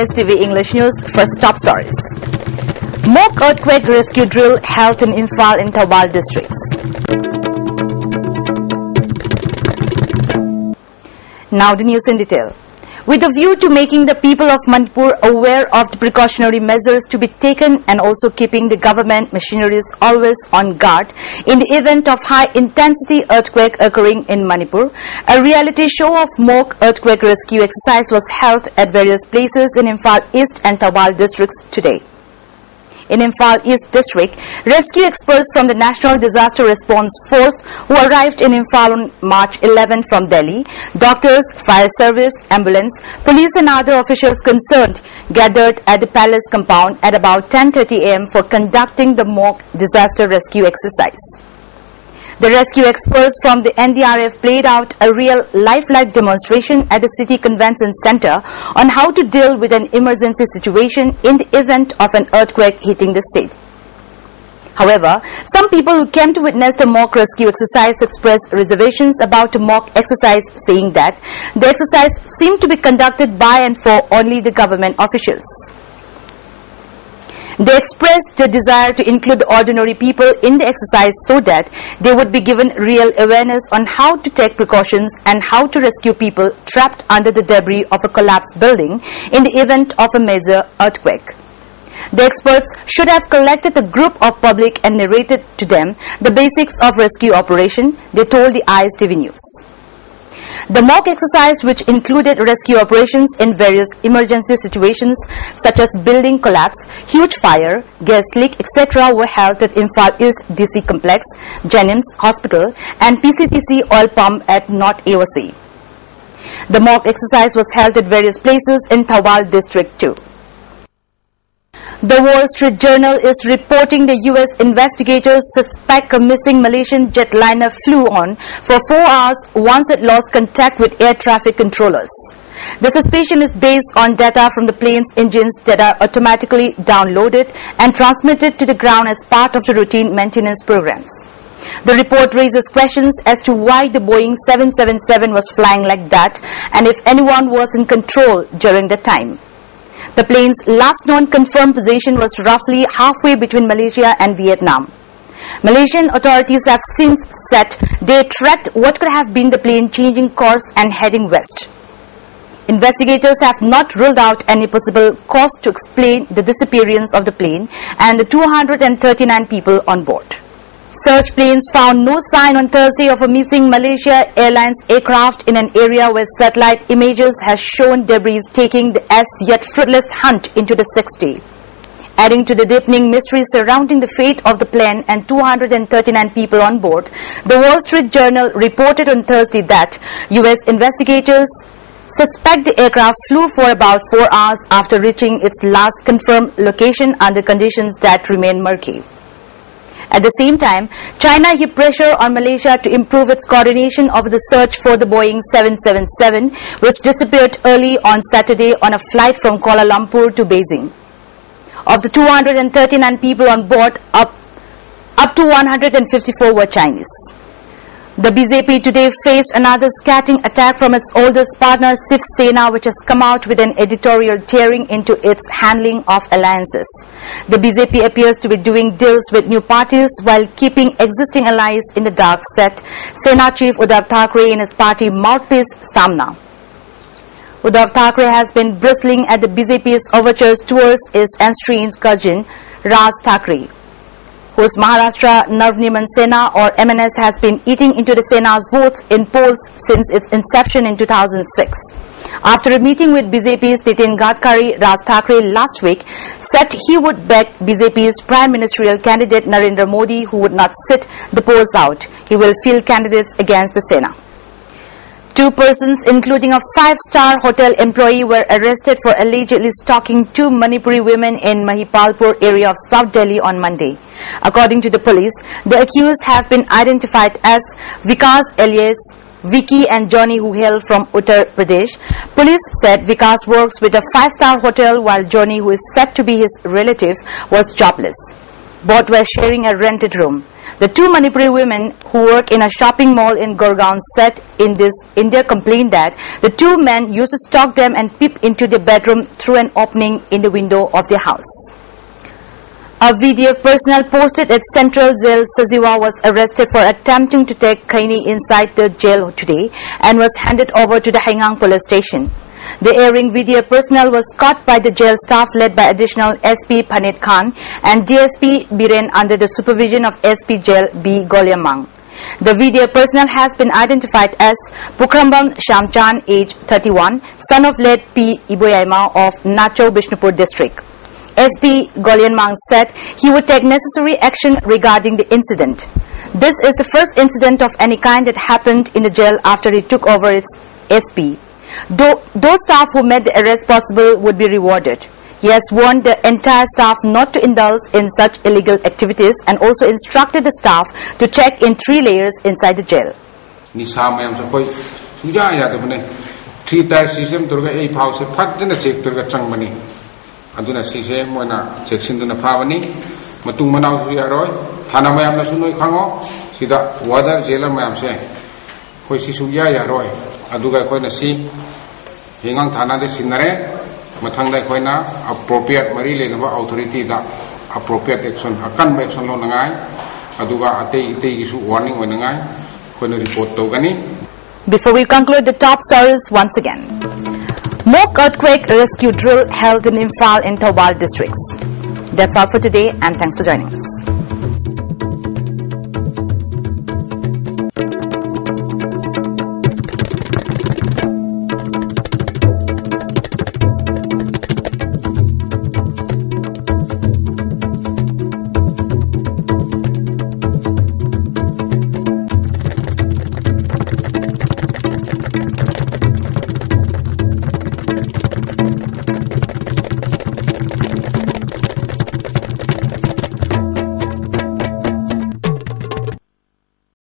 ISTV English News. First, top stories. Mock earthquake rescue drill held in Imphal in Thoubal districts. Now the news in detail. With a view to making the people of Manipur aware of the precautionary measures to be taken and also keeping the government machineries always on guard in the event of high-intensity earthquake occurring in Manipur, a reality show of mock earthquake rescue exercise was held at various places in Imphal East and Thoubal districts today. In Imphal East District, rescue experts from the National Disaster Response Force who arrived in Imphal on March 11 from Delhi, doctors, fire service, ambulance, police and other officials concerned gathered at the palace compound at about 10:30 a.m. for conducting the mock disaster rescue exercise. The rescue experts from the NDRF played out a real lifelike demonstration at the City Convention Center on how to deal with an emergency situation in the event of an earthquake hitting the state. However, some people who came to witness the mock rescue exercise expressed reservations about the mock exercise, saying that the exercise seemed to be conducted by and for only the government officials. They expressed the desire to include the ordinary people in the exercise so that they would be given real awareness on how to take precautions and how to rescue people trapped under the debris of a collapsed building in the event of a major earthquake. The experts should have collected a group of public and narrated to them the basics of rescue operation, they told the ISTV News. The mock exercise, which included rescue operations in various emergency situations such as building collapse, huge fire, gas leak, etc., were held at Imphal East DC Complex, Jennings Hospital and PCTC oil pump at North AOC. The mock exercise was held at various places in Thoubal district too. The Wall Street Journal is reporting the U.S. investigators suspect a missing Malaysian jetliner flew on for 4 hours once it lost contact with air traffic controllers. The suspicion is based on data from the plane's engines that are automatically downloaded and transmitted to the ground as part of the routine maintenance programs. The report raises questions as to why the Boeing 777 was flying like that and if anyone was in control during the time. The plane's last known confirmed position was roughly halfway between Malaysia and Vietnam. Malaysian authorities have since said they tracked what could have been the plane changing course and heading west. Investigators have not ruled out any possible cause to explain the disappearance of the plane and the 239 people on board. Search planes found no sign on Thursday of a missing Malaysia Airlines aircraft in an area where satellite images has shown debris taking the as yet fruitless hunt into the sixth day. Adding to the deepening mystery surrounding the fate of the plane and 239 people on board, the Wall Street Journal reported on Thursday that U.S. investigators suspect the aircraft flew for about 4 hours after reaching its last confirmed location under conditions that remain murky. At the same time, China heaped pressure on Malaysia to improve its coordination of the search for the Boeing 777, which disappeared early on Saturday on a flight from Kuala Lumpur to Beijing. Of the 239 people on board, up to 154 were Chinese. The BJP today faced another scathing attack from its oldest partner, Shiv Sena, which has come out with an editorial tearing into its handling of alliances. The BJP appears to be doing deals with new parties while keeping existing allies in the dark, said Sena chief Uddhav Thackeray in his party mouthpiece Samna. Uddhav Thackeray has been bristling at the BJP's overtures towards its estranged cousin, Raj Thackeray, whose Maharashtra Navniman Sena or MNS has been eating into the Sena's votes in polls since its inception in 2006. After a meeting with BJP's Nitin Gadkari, Raj Thackeray last week said he would back BJP's prime ministerial candidate Narendra Modi, who would not sit the polls out. He will field candidates against the Sena. 2 persons, including a 5-star hotel employee, were arrested for allegedly stalking 2 Manipuri women in Mahipalpur area of South Delhi on Monday. According to the police, the accused have been identified as Vikas alias Vicky and Johnny, who hail from Uttar Pradesh. Police said Vikas works with a 5-star hotel while Johnny, who is said to be his relative, was jobless. Both were sharing a rented room. The two Manipuri women who work in a shopping mall in Gurgaon said in their complaint that the two men used to stalk them and peep into their bedroom through an opening in the window of their house. A VDF personnel posted at Central Jail Sajiwa was arrested for attempting to take Khaini inside the jail today and was handed over to the Haingang police station. The erring VDF personnel was caught by the jail staff led by additional SP Panit Khan and DSP Biren under the supervision of SP Jail B. Golyamang. The VDF personnel has been identified as Pukrambam Shamchan, age 31, son of late P. Iboyaima of Nacho, Bishnupur district. SP Golyamang said he would take necessary action regarding the incident. This is the first incident of any kind that happened in the jail after he took over its SP. Those staff who made the arrest possible would be rewarded. He has warned the entire staff not to indulge in such illegal activities and also instructed the staff to check in 3 layers inside the jail. Three-tier system turga a house fatna check turga changmani. Aduna sise moina section duna phavani. Matung manau yaroi. Thana mayam na sunoi khango. Sida water jailer mayam se. Koi si suya yaroi. Aduga koi na si. Hingang thana de sinare. Mathang dai koi na appropriate mari le na authority da appropriate action akan action lo nangai. Aduga ate gisu warning wa nangai. Koi na report to gani. Before we conclude the top stories once again. Mock earthquake rescue drill held in Imphal and Thoubal districts. That's all for today and thanks for joining us.